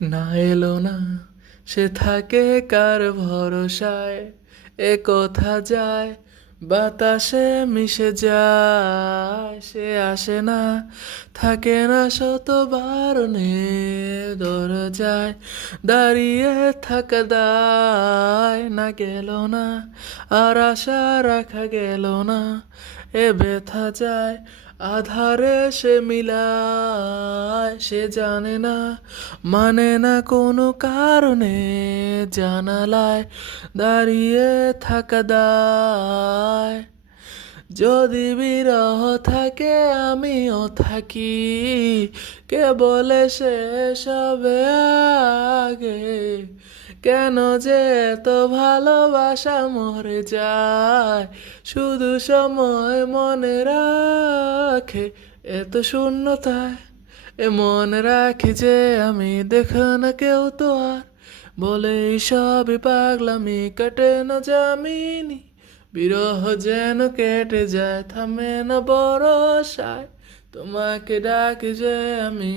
না এলো না, সে থাকে কার ভরসায়, এ কথা যায় বাতাসে মিশে যায়। সে আসে না, থাকে না শত বারণে, দরজায় দাঁড়িয়ে থাকা দায়। না গেল না, আর আশা রাখা গেল না, এ ব্যথা যায় আধারে সে মিলায়। সে জানে না, মানে না কোনো কারণে, জানালায় দাঁড়িয়ে থাকা দায়। যদি বিরহ থাকে আমিও থাকি, কে বলে শেষ হবে আগে। কেন যে এত ভালোবাসা মরে যায়, শুধু সময় মনে রাখে এত শূন্যতায়। এমন রাখি যে আমি দেখে না কেউ তো আর, বলে এই সবই পাগলামি কাটে না জামিনি। বিরহ যেন কেটে যায়, থামে না বরসায়, তোমাকে ডাকি যে আমি।